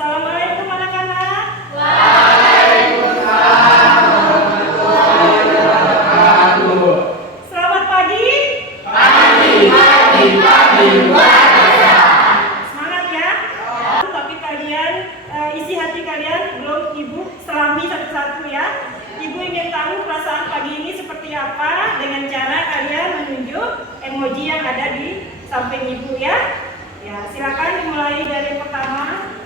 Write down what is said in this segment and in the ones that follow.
Assalamualaikum anak-anak. Waalaikumsalam warahmatullahi wabarakatuh. Selamat pagi. Pagi luar biasa. Semangat ya. Tapi kalian isi hati kalian belum Ibu selami satu-satu ya. Ibu ingin tahu perasaan pagi ini seperti apa dengan cara kalian menunjuk emoji yang ada di samping Ibu ya. Ya, silakan dimulai dari pertama.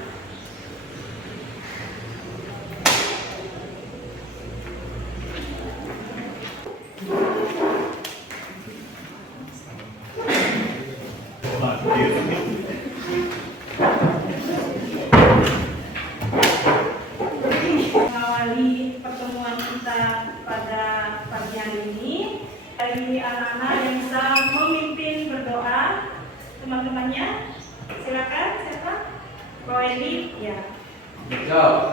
Mengawali pertemuan kita pada pagi hari ini, dari anak-anak yang bisa memimpin berdoa, teman-temannya, silakan siapa? Roeli, ya. Ya.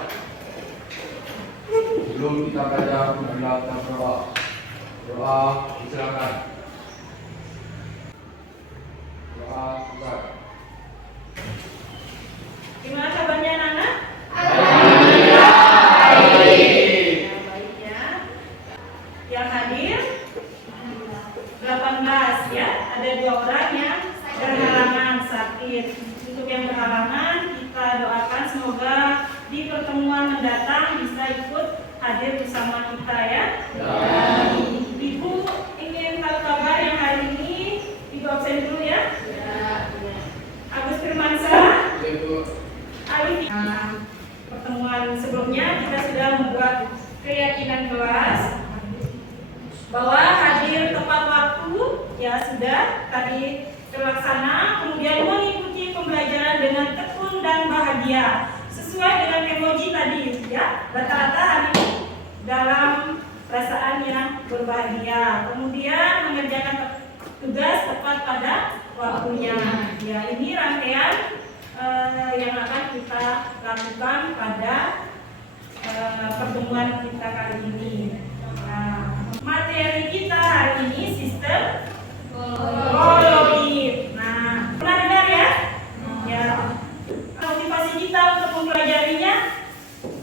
Sebelum kita baca penjelasan doa, silakan. Doa besar. Gimana kabarnya anak-anak? Alhamdulillah baik. Ya, baik ya. Yang hadir 18 ya, ada 2 orang yang berhalangan sakit. Untuk yang berhalangan kita doakan semoga di pertemuan mendatang bisa ikut hadir bersama kita ya. Ibu ingin tahu kabar yang hari ini, Ibu absen dulu ya. Agus Firmansyah, Ali. Pertemuan sebelumnya kita sudah membuat keyakinan kelas bahwa hadir tepat waktu ya sudah tadi terlaksana, kemudian mengikuti pembelajaran dengan tekun dan bahagia sesuai dengan emoji tadi ya, rata-rata hari ini dalam perasaan yang berbahagia, kemudian mengerjakan tugas tepat pada waktunya ya. Ini rangkaian yang akan kita lakukan pada pertemuan kita kali ini. Materi kita hari ini sistem koloid. Nah, pernah dengar ya? Ya. Motivasi kita untuk mempelajarinya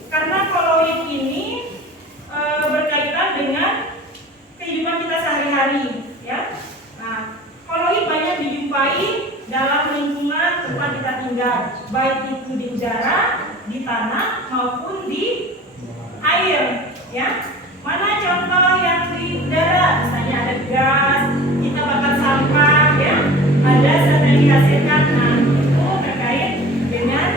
karena koloid ini berkaitan dengan kehidupan kita sehari-hari, ya. Nah, koloid banyak dijumpai dalam lingkungan tempat kita tinggal, baik itu di udara, di tanah maupun di air, ya. Mana contoh yang di udara? Misalnya ada gas, kita bakar sampah, ya. Ada zat yang dihasilkan. Nah, itu terkait dengan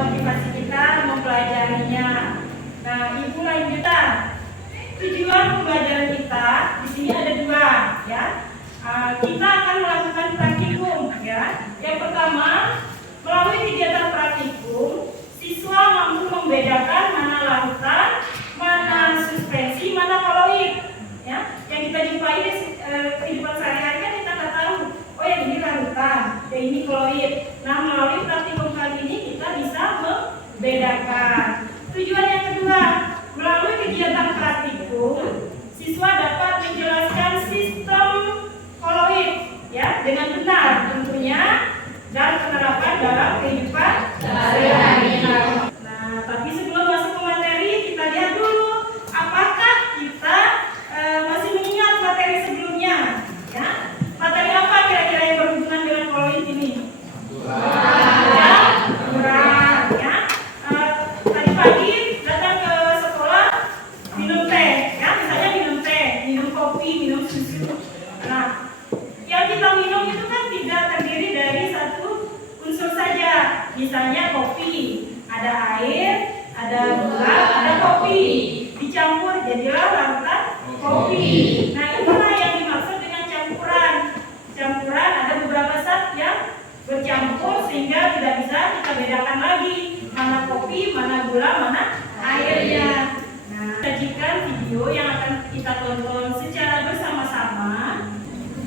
motivasi kita mempelajarinya. Nah, Ibu lanjutkan. Tujuan pembelajaran kita di sini ada 2, ya. Kita akan melakukan praktikum, ya. Yang pertama, melalui kegiatan praktikum, siswa mampu membedakan mana lautan, mana suspensi, mana koloid, ya. Yang kita jumpai di kehidupan sehari-hari kan kita nggak tahu, oh yang ini lautan, yang ini koloid. Nah, melalui praktikum kali ini kita bisa membedakan. Tujuan yang kedua, melalui kegiatan praktikum, siswa dapat menjelaskan sistem koloid, ya, dengan benar tentunya dan penerapan dalam kehidupan sehari-hari. Nah, tapi sebelum masuk ke materi, kita lihat dulu apakah kita masih mengingat materi sebelumnya, ya. Materi apa kira-kira yang berhubungan dengan koloid ini? Kurang, ya. Tadi pagi datang ke sekolah minum teh, ya, misalnya minum teh, minum kopi, minum susu. Nah, yang kita minum itu kan tidak terdiri dari satu unsur saja. Misalnya kopi, ada air, ada gula, ada kopi, dicampur jadilah lautan kopi. Nah, itulah yang dimaksud dengan campuran. Campuran ada beberapa zat yang bercampur sehingga tidak bisa kita bedakan lagi mana kopi, mana gula, mana airnya. Nah, sajikan video yang akan kita tonton secara bersama-sama.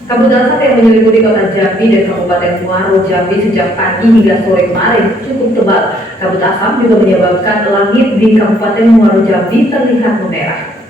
Kabut asap yang menyelimuti kota Jambi dan Kabupaten Muaro Jambi sejak pagi hingga sore kemarin cukup tebal. Kabut asap juga menyebabkan langit di Kabupaten Muaro Jambi terlihat memerah.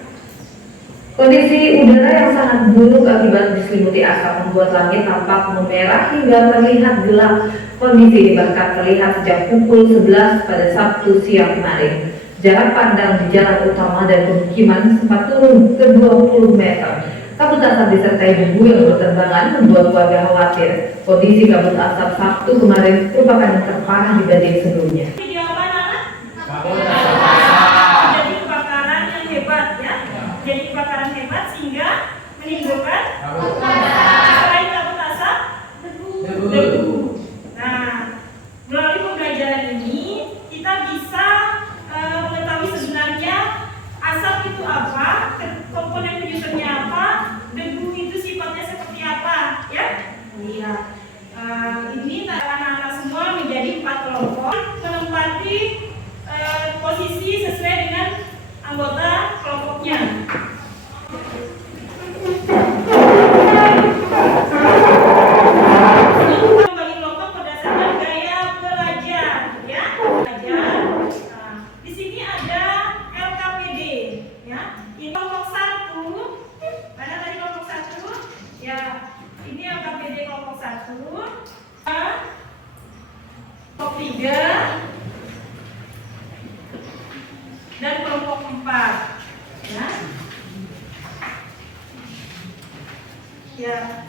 Kondisi udara yang sangat buruk akibat diselimuti asap membuat langit tampak memerah hingga terlihat gelap. Kondisi ini bahkan terlihat sejak pukul 11 pada Sabtu siang kemarin. Jarak pandang di jalan utama dan pemukiman sempat turun ke 20 meter. Kabut asap disertai debu yang berterbangan membuat warga khawatir. Kondisi kabut asap Sabtu kemarin merupakan yang terparah dibanding sebelumnya. Video apa, Nana? Kabut asap. Jadi kebakaran yang hebat ya. Jadi kebakaran hebat sehingga menimbulkan selain kabut asap, debu. Nah, melalui pembelajaran ini kita bisa mengetahui sebenarnya asap itu apa, komponen penyusunnya apa, debu itu sifatnya seperti apa, ya? Iya. Ini anak-anak semua menjadi 4 kelompok menempati posisi sesuai dengan anggota kelompoknya. Membagi kelompok berdasarkan gaya belajar, ya. Belajar. Nah, di sini ada LKPD, ya. Ini kelompok 1. Mana tadi kelompok 1? Ya, ini LKPD kelompok 1. Kelompok 3 dan kelompok 4, ya. Ya,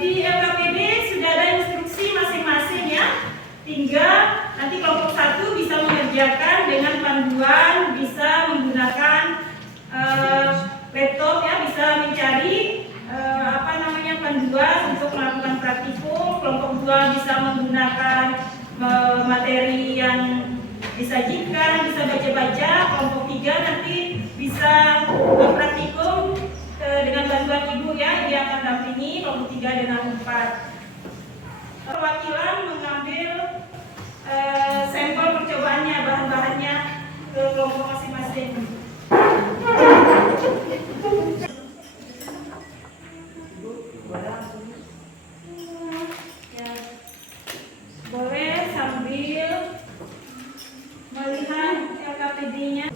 di LKPD sudah ada instruksi masing-masing ya. Tinggal nanti kelompok 1 bisa mengerjakan dengan panduan, bisa menggunakan laptop ya, bisa mencari panduan untuk melakukan praktikum. Kelompok 2 bisa menggunakan materi yang disajikan, bisa baca-baca. Kelompok 3 nanti bisa praktikum dengan bantuan ibu ya, dia akan dampingi kelompok 3 dan 4. Perwakilan mengambil sampel percobaannya, bahan-bahannya ke kelompok masing-masing. Ya, boleh sambil melihat LKPD-nya.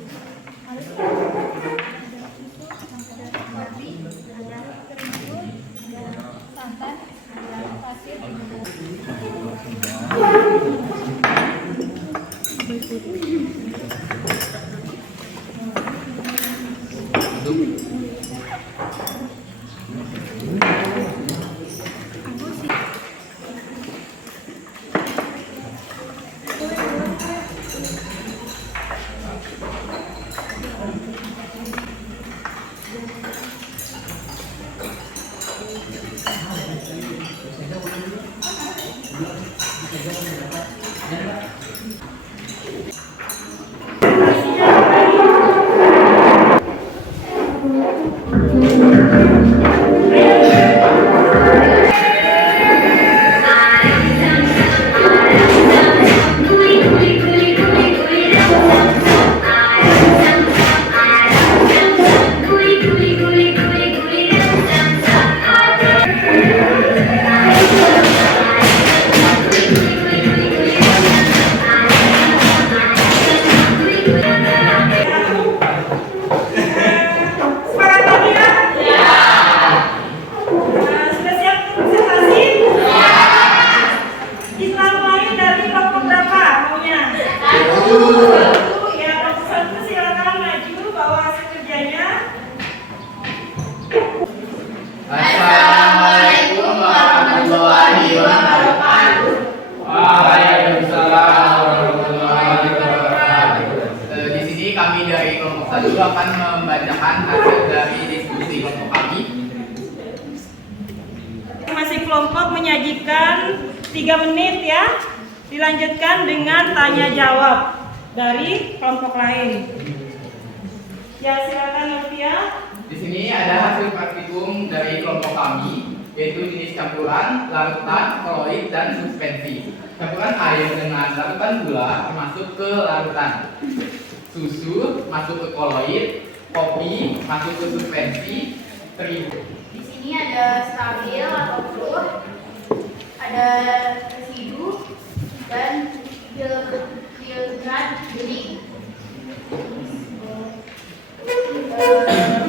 Assalamualaikum warahmatullahi wabarakatuh. Waalaikumsalam warahmatullahi wabarakatuh. Di sini kami dari kelompok 1 akan membacakan hasil dari diskusi kelompok kami. Masing kelompok menyajikan 3 menit ya. Dilanjutkan dengan tanya jawab dari kelompok lain. Ya, silakan Novia. Di sini ada hasil praktikum dari kelompok kami, yaitu jenis campuran, larutan, koloid, dan suspensi. Campuran air dengan larutan gula masuk ke larutan, susu masuk ke koloid, kopi masuk ke suspensi, terigu. Di sini ada stabil atau fluid, ada residu, dan filtrat bening.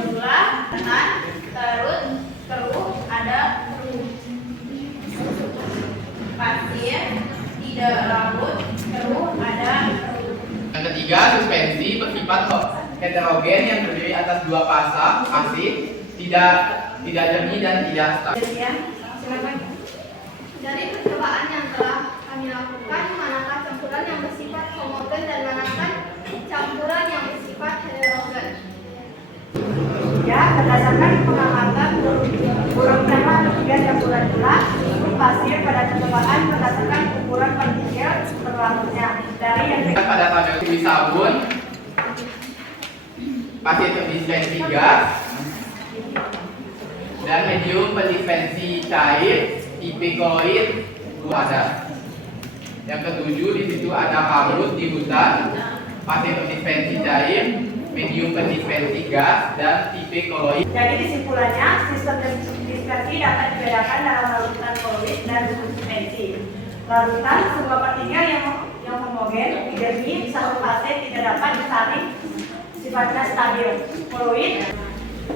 Gula, pasir, tidak larut, keruh, ada keruh. Yang ketiga, suspensi bersifat heterogen yang terdiri atas dua fasa asid, tidak jernih dan tidak stabil. Ya, silakan. Dari percobaan yang telah kami lakukan, manakah campuran yang bersifat homogen dan manakah campuran yang bersifat heterogen? Ya, berdasarkan pengamatan beberapa tiga campuran gelap pasir pada percobaan berdasarkan ukuran partikel berlarutnya dari yang Pada tabel tulis sabun, pasir pendispensi gas, dan medium pendispensi cair, tipe koloid ada. Yang ketujuh di situ ada kabut di hutan, pasir pendispensi cair, medium pendispensi gas, dan tipe koloid. Jadi kesimpulannya, sistem dispersi dapat dibedakan dalam larutan koloid dan suspensi. Larutan sebuah partikel yang homogen, jernih, satu fase tidak dapat disaring, sifatnya stabil. Koloid,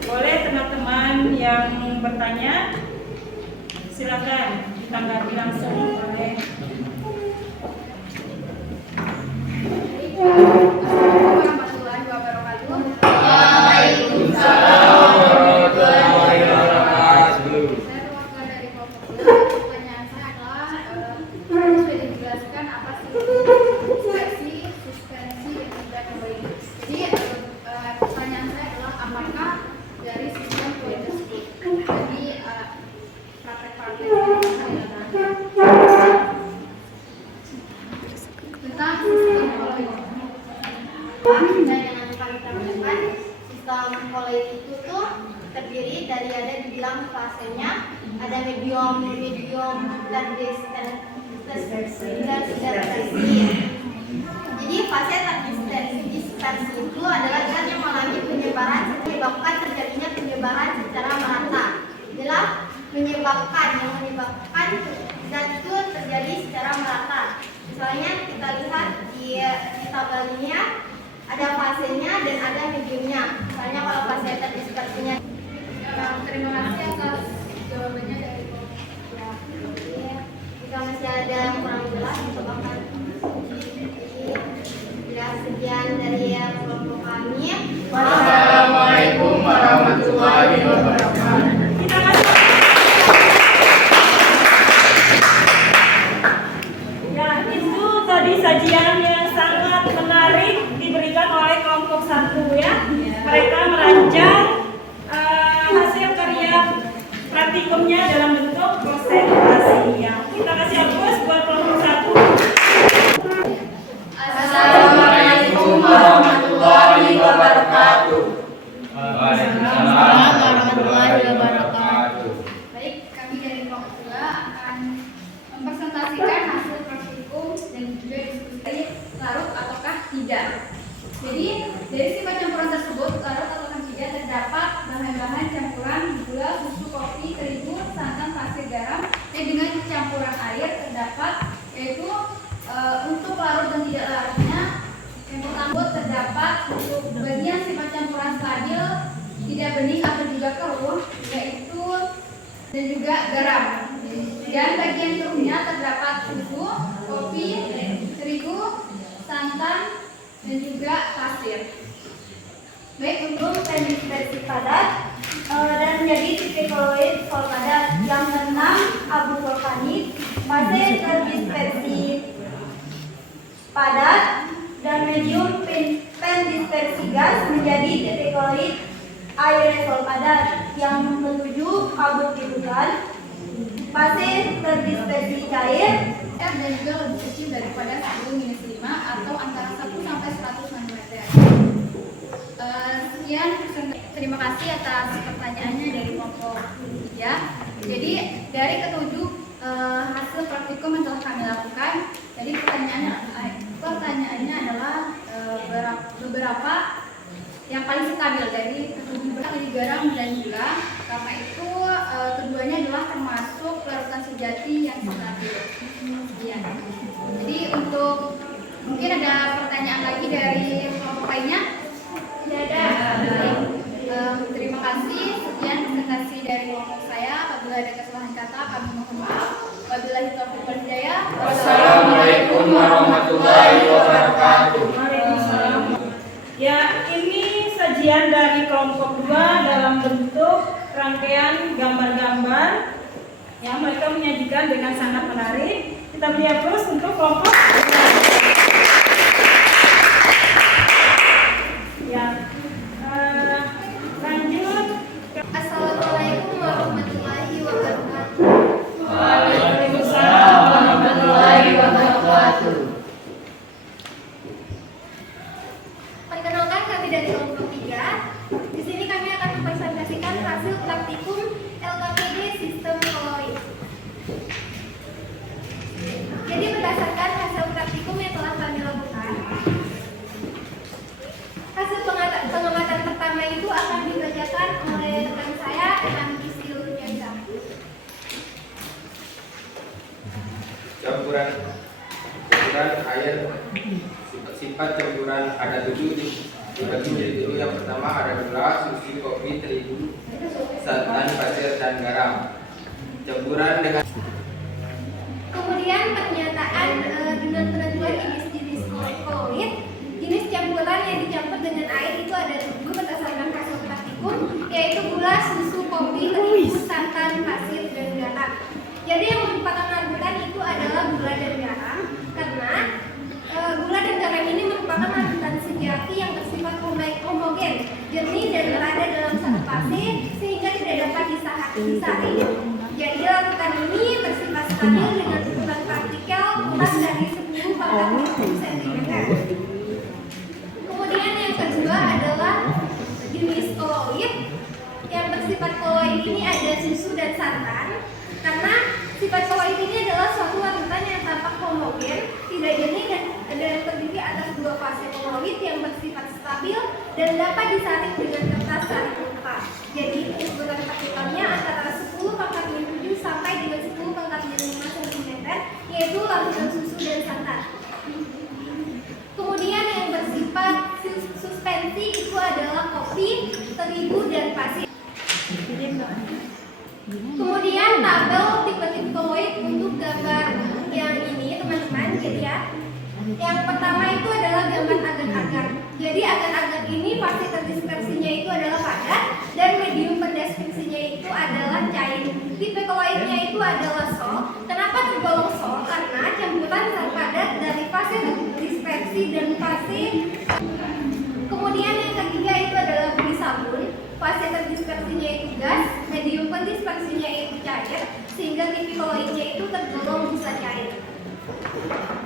boleh teman-teman yang bertanya, silakan ditanggapi langsung oleh. Warahmatullahi wabarakatuh. Waalaikumsalam warahmatullahi wabarakatuh. Saya perwakilan dari kelompok B. Pertanyaan saya adalah, tadi sudah dijelaskan apa sih dispersi, suspensi, dan juga koloid. Jadi pertanyaan saya adalah apakah dari sistem koloid tersebut? Jadi praktek-praktek tentang sistem koloid. Dan yang akan kita lakukan, sistem koloid itu tuh terdiri dari ada dibilang fasenya, ada medium dan dispersi. Jadi fase terdispersi itu adalah zat yang mengalami penyebaran menyebabkan terjadinya penyebaran secara merata. Adalah menyebabkan zat itu terjadi secara merata. Misalnya kita lihat di tabelnya ada fasenya dan ada mediumnya. Misalnya kalau fase terdispersinya. Terima kasih atas jawabannya dari jika masih ada yang kurang jelas untuk akan sekian dari kelompok kami. Wassalamualaikum warahmatullahi wabarakatuh. Kita kasih. Ya, itu tadi sajian yang sangat menarik diberikan oleh kelompok 1 ya. Mereka merancang hasil karya praktikumnya dalam bentuk presentasi. Kita kasih aplaus buat kelompok 1. Assalamualaikum warahmatullahi wabarakatuh. Waalaikumsalam warahmatullahi wabarakatuh. Baik, kami dari kelompok 2 akan mempresentasikan hasil praktikum dan juga diskusi larut ataukah tidak. Jadi, dari sifat campuran tersebut, larut ataukah tidak terdapat bahan-bahan campuran gula, susu, kopi, terigu, santan, pasir, garam, dan dengan campuran air terdapat yaitu untuk larut dan tidak larutnya. Yang pertama terdapat untuk bagian sifat campuran stabil, tidak bening atau juga keruh, yaitu dan juga garam. Dan bagian keruhnya terdapat susu, kopi, terigu, santan, dan juga pasir. Baik, untuk terdispersi padat dan menjadi tipe koloid sol padat. Yang keenam, abu vulkanik, fase terdispersi padat dan medium pendispersi gas menjadi tipe koloid aerosol padat. Yang ketujuh, kabut di hutan, fase terdispersi cair dan juga lebih kecil daripada 10-5 atau antara 1 sampai 100 nanometer. Sekian, terima kasih atas pertanyaannya dari kelompok 3. Jadi dari ketujuh hasil praktikum yang telah kami lakukan, jadi pertanyaannya adalah beberapa yang paling stabil dari ketujuh garam dan gula. Karena itu keduanya adalah termasuk larutan sejati yang stabil. Sekian. Jadi untuk mungkin ada pertanyaan lagi dari kelompok lainnya. Tidak ada. Terima kasih. Sekian presentasi dari kelompok saya. Apabila ada kesalahan kata, kami mohon maaf. Wabillahi taufiq wal hidayah. Wassalamualaikum warahmatullahi wabarakatuh. Waalaikumsalam. Ya, ini sajian dari kelompok 2 dalam bentuk rangkaian gambar-gambar. Ya, mereka menyajikan dengan sangat menarik. Kita beri aplaus untuk kelompok 2. Ya, lanjut. Assalamualaikum warahmatullahi wabarakatuh. Waalaikumsalam warahmatullahi wabarakatuh. Perkenalkan, kami dari kelompok 3. Di sini kami akan mempresentasikan hasil praktikum LKPD Sistem Koloid. Jadi berdasarkan hasil praktikum yang telah kami lakukan, hasil pengamatan pertama itu akan dibacakan oleh rekan saya, Anggisi Lunyasa. Campuran air, sifat campuran ada 7 dibagi menjadi 7. Yang pertama ada gula, susu, kopi, terigu, santan, pasir, dan garam. Campuran dengan Kemudian pernyataan dengan penentuan jenis-jenis koloid. Jenis campuran yang dicampur dengan air itu ada 7 berdasarkan hasil praktikum, yaitu gula, susu, kopi, terigu, santan, pasir, dan garam. Jadi yang merupakan larutan itu adalah gula dan garam, karena gula dan garam ini merupakan larutan sejati yang bersifat homogen, jernih dan berada dalam satu fase sehingga tidak dapat disaring. Jadi larutan ini bersifat stabil dengan ukuran partikel kurang dari 10 × 10 cm. Kemudian yang kedua adalah jenis koloid. Yang bersifat koloid ini ada susu dan santan. Karena sifat koloid ini adalah suatu larutan yang tampak homogen, tidak jernih dan terdiri atas 2 fase koloid yang bersifat stabil dan dapat disaring dengan kertas saring lupa. Jadi ukuran partikelnya antara 10 × 7 sampai dengan 10 × 5 cm, yaitu larutan susu dan santan. Kemudian yang bersifat suspensi itu adalah kopi, terigu, dan pasir. Kemudian tabel tipe-tipe koloid untuk gambar yang ini teman-teman. Jadi ya, yang pertama itu adalah gambar agar-agar. Jadi agar-agar ini fase terdispersinya itu adalah padat dan medium pendispersinya itu adalah cair. Tipe koloidnya itu adalah sol. Kenapa tergolong sol? Karena campuran zat padat dari fase terdispersi dan fase. Kemudian yang ketiga itu adalah beri sabun. Fase terdispersinya itu gas, medium pendispersinya itu cair, sehingga tipe koloidnya itu tergolong bisa cair.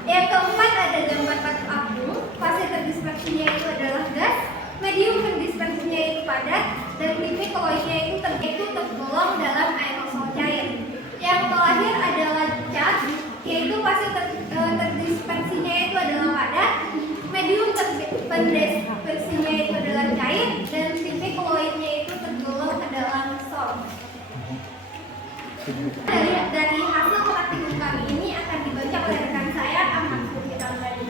Yang keempat ada gambar batu apung. Fase terdispersinya itu adalah gas, medium pendispersinya itu padat, dan tipe koloidnya itu tergolong dalam aerosol cair. Yang terakhir adalah cat, yaitu fase terdispersinya itu adalah padat, medium pendispersinya itu adalah cair, dan tipe koloidnya itu tergolong ke dalam sol. Dari hasil praktikum kami ini akan dibaca oleh rekan saya, Ahmad Surya Tambahi.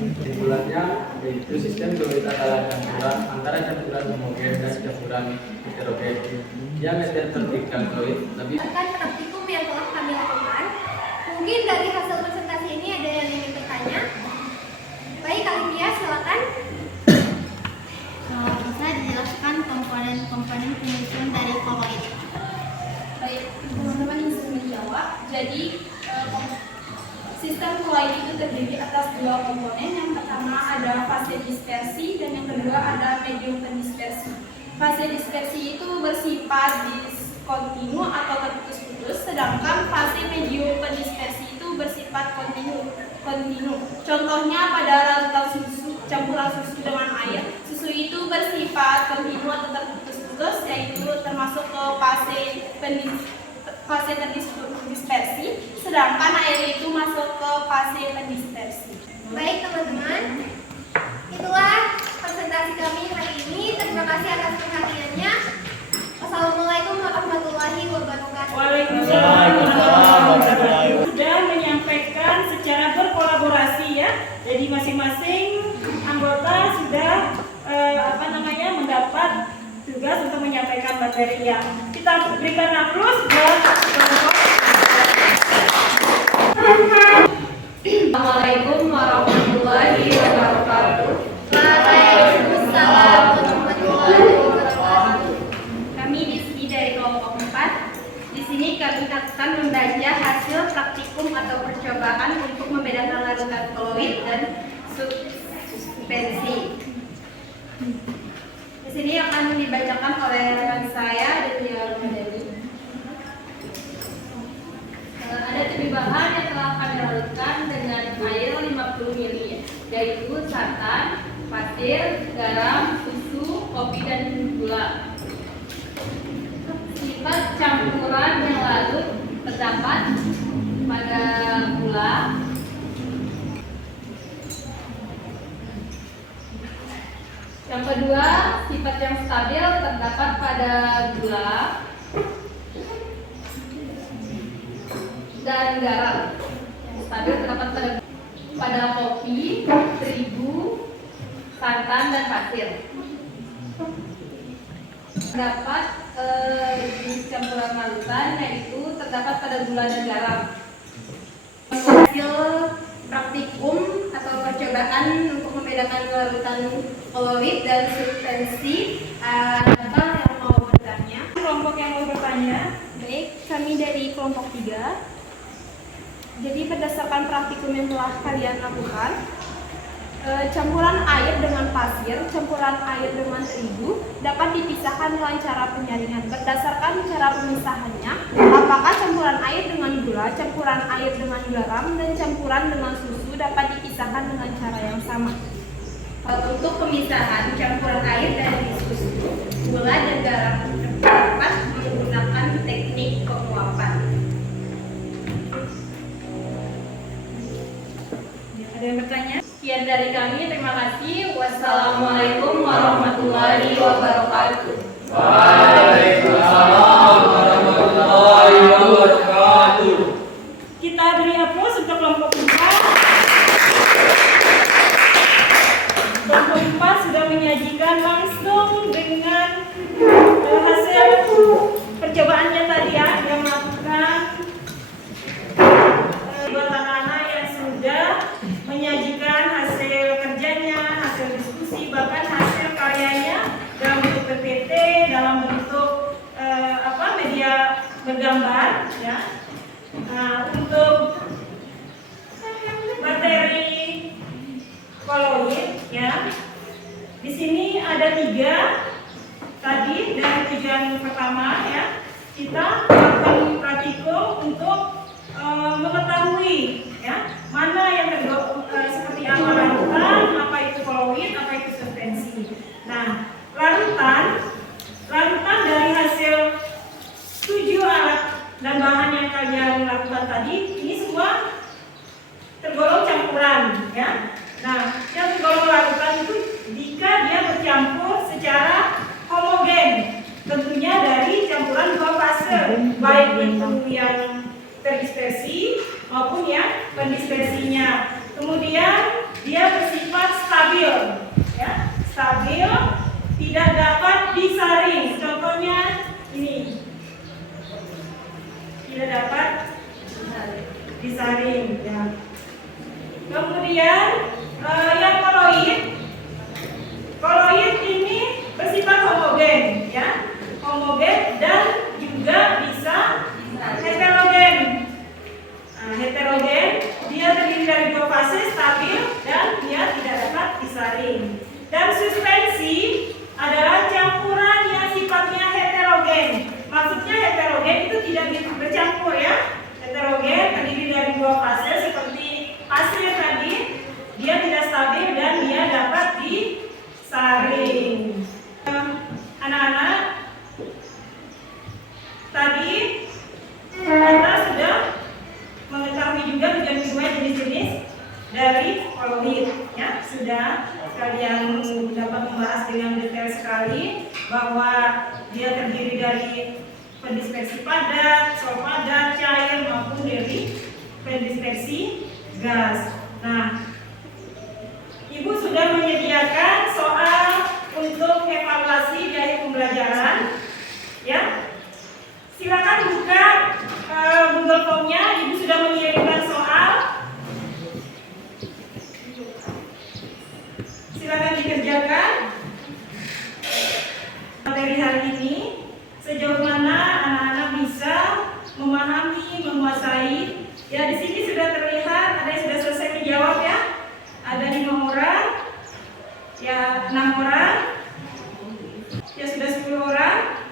Kesimpulannya, yaitu sistem koloid adalah campuran antara campuran homogen dan campuran heterogen yang heterogen koloid lebih. Akan praktikum yang telah kami lakukan. Mungkin dari hasil presentasi ini ada yang ingin bertanya. Baik, Alivia, silakan. Bisa dijelaskan komponen-komponen penyusun dari koloid. Baik, teman-teman bisa menjawab. Jadi sistem koloid itu terdiri atas 2 komponen. Yang pertama ada fase dispersi dan yang kedua ada medium pendispersi. Fase dispersi itu bersifat diskontinu atau terputus-putus, sedangkan fase medium pendispersi itu bersifat kontinu. Contohnya pada larutan susu, campuran susu dengan air, susu itu bersifat kontinu atau terputus-putus, yaitu termasuk ke fase terdispersi, sedangkan air itu masuk ke fase pendispersi. Baik, teman-teman. Itulah presentasi kami hari ini. Terima kasih atas perhatiannya. Wassalamualaikum warahmatullahi wabarakatuh. Waalaikumsalam. Sudah menyampaikan secara berkolaborasi ya. Jadi masing-masing anggota sudah mendapat tugas untuk menyampaikan materi yang kita berikan aplaus buat kelompok. baca hasil praktikum atau percobaan untuk membedakan larutan koloid dan suspensi. Di sini akan dibacakan oleh rekan saya Delia Ramadhani. Ada 7 bahan yang telah kami larutkan dengan air 50 ml, yaitu santan, pasir, garam, susu, kopi, dan gula. Sifat campuran yang larut terdapat pada gula, yang kedua, sifat yang stabil terdapat pada gula dan garam. Yang stabil terdapat pada kopi, terigu, santan, dan pasir. Terdapat jenis campuran larutan, yaitu terdapat pada gula dan garam. Hasil praktikum atau percobaan untuk membedakan larutan koloid dan suspensi. Ada yang mau bertanya? Kelompok yang mau bertanya? Baik, kami dari kelompok 3. Jadi berdasarkan praktikum yang telah kalian lakukan, campuran air dengan pasir, campuran air dengan terigu dapat dipisahkan dengan cara penyaringan. Berdasarkan cara pemisahannya, apakah campuran air dengan gula, campuran air dengan garam, dan campuran dengan susu dapat dipisahkan dengan cara yang sama. Untuk pemisahan campuran air dari susu, gula, dan garam dapat menggunakan teknik penguapan. Ada yang bertanya? Sekian dari kami, terima kasih. Wassalamualaikum warahmatullahi wabarakatuh. Waalaikumsalam warahmatullahi wabarakatuh. Kita beri aplaus untuk kelompok 4. Kelompok 4 sudah menyajikan langsung dengan hasil percobaannya tadi ya, yang melakukan buat anak-anak yang sudah menyajikan hasil kerjanya, hasil diskusi, bahkan hasil karyanya dalam bentuk PPT, dalam bentuk media bergambar, ya. Nah, untuk materi koloid, ya, di sini ada 3 tadi. Dan tujuan pertama, ya, kita melakukan praktikum untuk mengetahui, ya, mana yang seperti apa larutan, apa itu koloid, apa itu suspensi. Nah, larutan dari hasil 7 alat dan bahan yang kalian lakukan tadi, ini semua tergolong campuran, ya. Nah, yang tergolong larutan itu jika dia bercampur secara homogen, tentunya dari campuran 2 fase, baik itu yang terdispersi maupun yang pendispersinya. Kemudian dia bersifat stabil, ya, stabil, tidak dapat disaring. Contohnya ini, tidak dapat disaring, ya. Kemudian yang koloid ini bersifat homogen, ya, homogen dan juga bisa heterogen. Nah, heterogen dia terdiri dari 2 fase, stabil, dan dia tidak dapat disaring. Dan suspensi adalah campuran yang sifatnya heterogen. Maksudnya heterogen itu tidak bercampur, ya. Heterogen terdiri dari 2 fase seperti pasir tadi, dia tidak stabil dan dia dapat disaring. Anak-anak, tadi kita sudah mengetahui juga tujuan kedua jenis-jenis dari koloid, ya. Sudah kalian dapat membahas dengan detail sekali bahwa dia terdiri dari pendispersi padat, sol padat, cair, maupun dari pendispersi gas. Nah, Ibu sudah menyediakan soal untuk evaluasi dari pembelajaran, ya. Silakan buka Google Form-nya. Ibu sudah mengirimkan soal. Silakan dikerjakan. Materi hari ini, sejauh mana anak-anak bisa memahami, menguasai Ya, di sini sudah terlihat ada yang sudah selesai menjawab ya. Ada 5 orang, ya 6 orang, ya sudah 10 orang.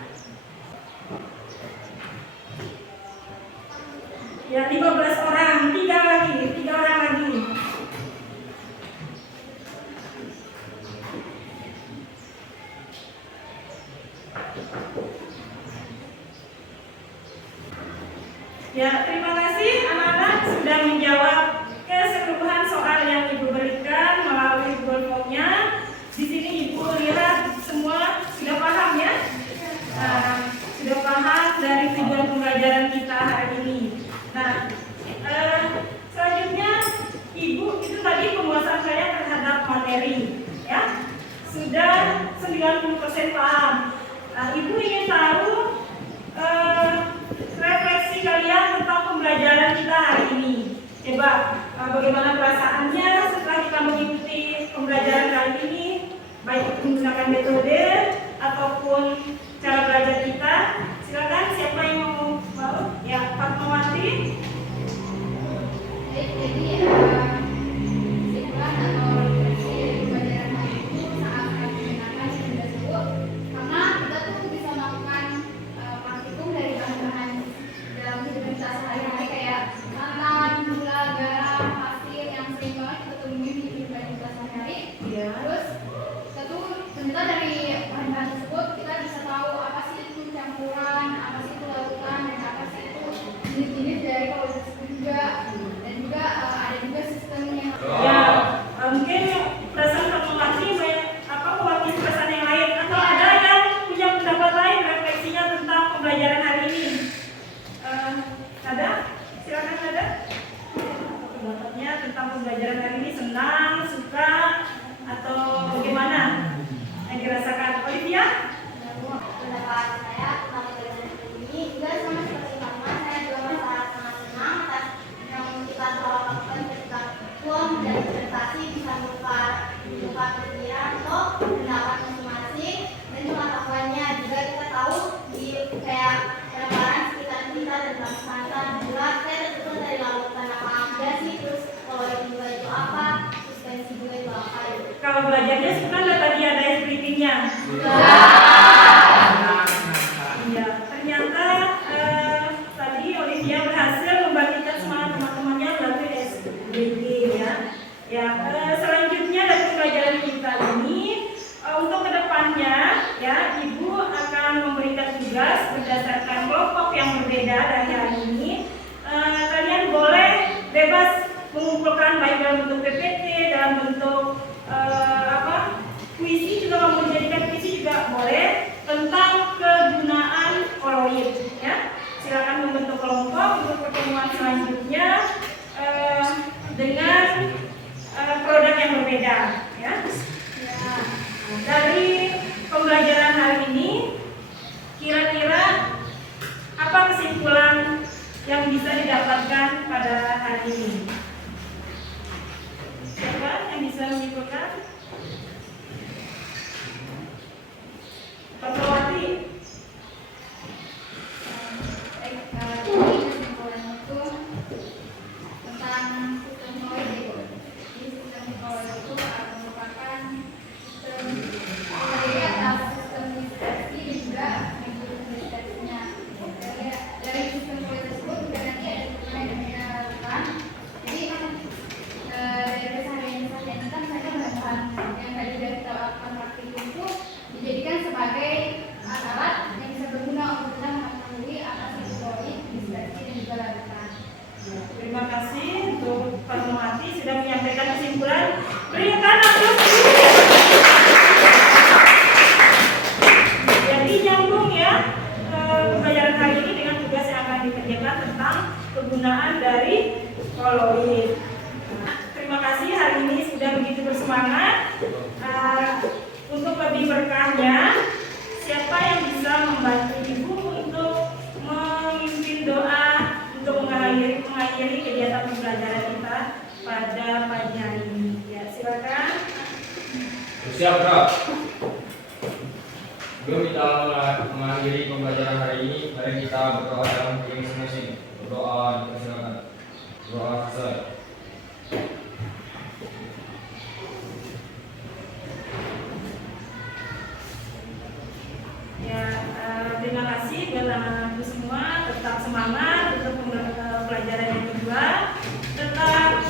Ya 15 orang, 3 orang lagi. Ya, terima kasih anak-anak sudah menjawab keseluruhan soal yang Ibu berikan melalui Google Form-nya. Di sini Ibu lihat semua sudah paham ya? Sudah paham dari tujuan pembelajaran kita hari ini. Nah, selanjutnya Ibu itu tadi penguasaan saya terhadap materi ya. Sudah 90% paham. Nah, Ibu ingin tahu refleksi kalian tentang pembelajaran kita hari ini. Coba bagaimana perasaannya setelah kita mengikuti pembelajaran kali ini, baik menggunakan metode ataupun cara belajar kita. Silakan siapa yang mau? Ya, Fatmawati. Jadi kesimpulan atau refleksi dari pembelajaran hari ini sangat menyenangkan dan tersebut karena kita tuh bisa melakukan praktikum dari bahan-bahan dalam hidup kita sehari-hari kayak santan, gula, garam, pasir yang sering banget kita temuin di kehidupan kita sehari-hari. Terus kita tuh ternyata dari bahan-bahan tersebut kita bisa tahu apa sih itu campuran, apa sih itu larutan, dan apa sih itu jenis-jenis dari kalau tersebut juga. Dan juga ada juga sistemnya. Ya, mungkin perasaan Fatmawati mewakili perasaan yang lain atau ada yang punya pendapat lain refleksinya tentang pembelajaran hari ini. Ada? Silakan ada. Pendapatnya tentang pembelajaran hari ini senang, suka, atau bagaimana yang dirasakan? Olivia? Pendapat saya tentang pembelajaran ini juga sama seperti Fatma. Saya juga merasa sangat senang atas yang kita telah lakukan ketika form dan presentasi bisa membuka pikiran atau pendapat masing-masing dan pengetahuannya. Juga kita tahu di kayak pendapat sekitar kita dan santan gula saya tentu dari larutan apa aja sih, terus kalau gula itu apa, suspensi gula itu apa. Kalau belajarnya suka nggak tadi ada explaining-nya? Iya, ternyata tadi Olivia berhasil membangkitkan semangat teman-temannya melalui SBG ya. Ya, selanjutnya dari pembelajaran kita ini untuk kedepannya ya Ibu akan memberikan tugas berdasarkan kelompok yang berbeda dari hari ini. Kalian boleh bebas mengumpulkan baik dalam bentuk PPT, dalam bentuk puisi juga mau menjadikan puisi juga boleh tentang kegunaan koloid ya. Silakan membentuk kelompok untuk pertemuan selanjutnya dengan produk yang berbeda ya. Dari pembelajaran hari ini kira-kira apa kesimpulan yang bisa didapatkan pada hari ini? Siapa yang bisa menyimpulkan? Fatmawati. Kesimpulan itu tentang sistem koloid itu. Jadi sistem koloid itu merupakan sistem terdiri atas sistem dispersi dan juga medium dispersinya. Dari sistem koloid tersebut juga nanti ada sistem yang kita lakukan. Jadi dari keseharian kita misalnya bahan-bahan yang tadi sudah kita lakukan praktikum itu dijadikan sebagai alat yang bisa berguna untuk kita mengetahui apa sih koloid, dispersi dan juga larutan. Terima kasih untuk Fatmawati sudah menyampaikan kesimpulan. Berikan aplaus. Jadi nyambung ya pembelajaran hari ini dengan tugas yang akan dikerjakan tentang kegunaan dari koloid. Terima kasih hari ini sudah begitu bersemangat. Untuk lebih berkahnya, siapa yang bisa membantu Ibu untuk memimpin doa untuk mengakhiri kegiatan pembelajaran kita pada pagi hari ini? Ya, silakan. Siap, Kak. Sebelum kita mengakhiri pembelajaran hari ini, mari kita berdoa dalam diri masing-masing. Berdoa, silakan. pelajaran yang kedua. Tetap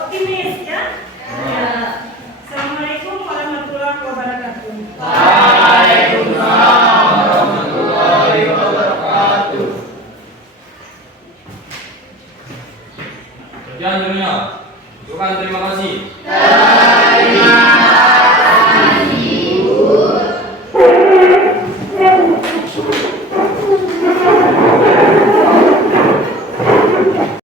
optimis ya. Ya. Assalamualaikum warahmatullahi wabarakatuh. Waalaikumsalam warahmatullahi wabarakatuh. Sekian dunia. Tuhan terima kasih. Terima